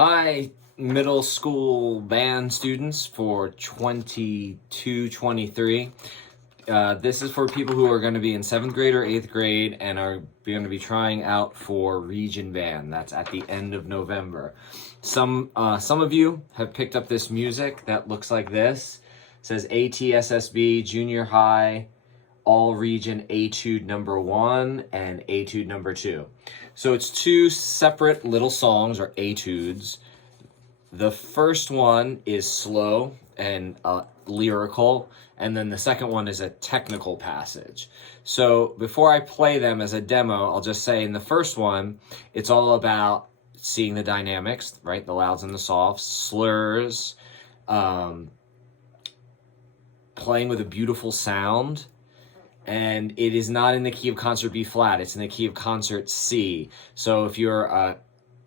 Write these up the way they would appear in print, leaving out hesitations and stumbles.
Hi, middle school band students for 22-23. This is for people who are going to be in 7th grade or 8th grade and are going to be trying out for region band. That's at the end of November. Some of you have picked up this music that looks like this. It says ATSSB Junior High All Region Etude number 1 and Etude number 2. So it's two separate little songs, or etudes. The first one is slow and lyrical, and then the second one is a technical passage. So before I play them as a demo, I'll just say in the first one, it's all about seeing the dynamics, right? The louds and the softs, slurs, playing with a beautiful sound. And it is not in the key of concert B flat, it's in the key of concert C. So if you're a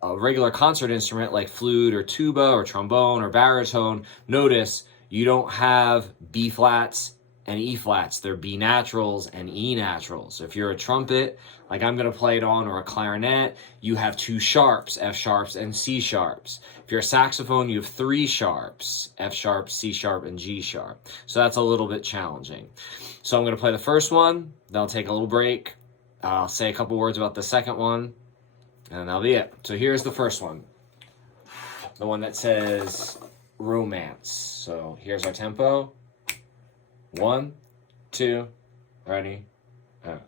regular concert instrument like flute or tuba or trombone or baritone, notice you don't have B flats and E flats. They're B naturals and E naturals. If you're a trumpet, like I'm gonna play it on, or a clarinet, you have two sharps, F sharps and C sharps. If you're a saxophone, you have three sharps, F sharp, C sharp, and G sharp. So that's a little bit challenging. So I'm gonna play the first one, then I'll take a little break. I'll say a couple words about the second one, and that'll be it. So here's the first one. The one that says romance. So here's our tempo. 1, 2, ready, go.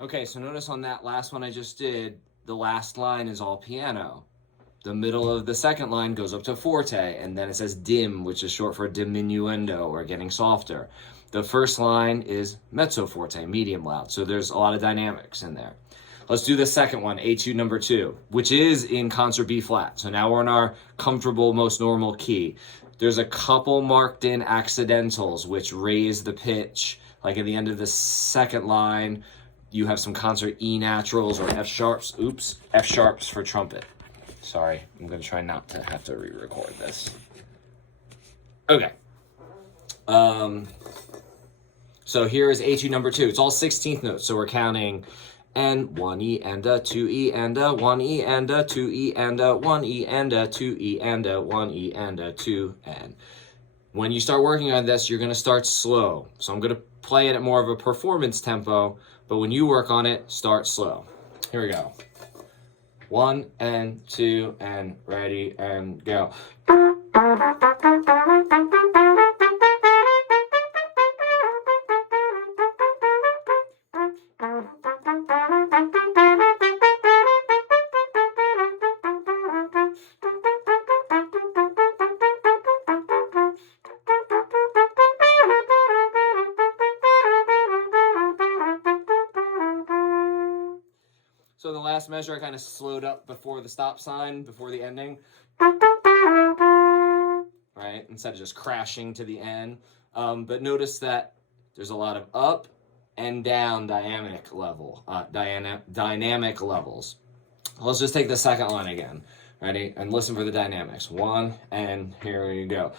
Okay, so notice on that last one I just did, the last line is all piano. The middle of the second line goes up to forte, and then it says dim, which is short for diminuendo, or getting softer. The first line is mezzo forte, medium loud, so there's a lot of dynamics in there. Let's do the second one, Etude number 2, which is in concert B flat. So now we're in our comfortable, most normal key. There's a couple marked in accidentals, which raise the pitch. Like at the end of the second line, you have some concert E naturals or F sharps. Oops, F sharps for trumpet. Sorry, I'm gonna try not to have to re-record this. Okay. So here is Etude number 2. It's all 16th notes, so we're counting and 1 E and a 2 E and a 1 E and a 2 E and a 1 E and a 2 E and a 1 E and a 2. And when you start working on this, you're gonna start slow. So I'm gonna play it at more of a performance tempo, but when you work on it, start slow. Here we go. 1 and 2 and ready and go. So the last measure, I kind of slowed up before the stop sign, before the ending. Right, instead of just crashing to the end. But notice that there's a lot of up and down dynamic levels. Let's just take the second line again. Ready? And listen for the dynamics. 1, and here you go.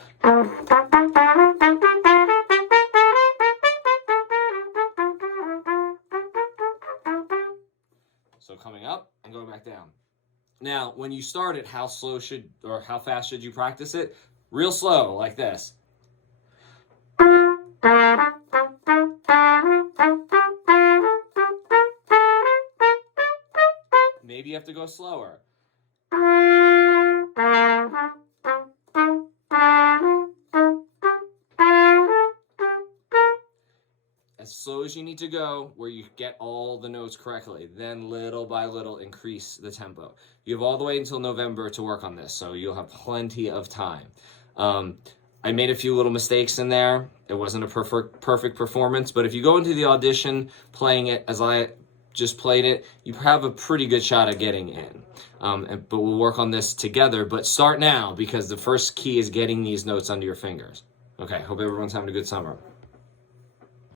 So coming up and going back down. Now, when you start it, how fast should you practice it? Real slow, like this. Maybe you have to go slower. As slow as you need to go, where you get all the notes correctly. Then little by little increase the tempo. You have all the way until November to work on this, so you'll have plenty of time. I made a few little mistakes in there. It wasn't a perfect performance, but if you go into the audition playing it as I just played it, you have a pretty good shot at getting in. But we'll work on this together. But start now, because the first key is getting these notes under your fingers. Okay, hope everyone's having a good summer.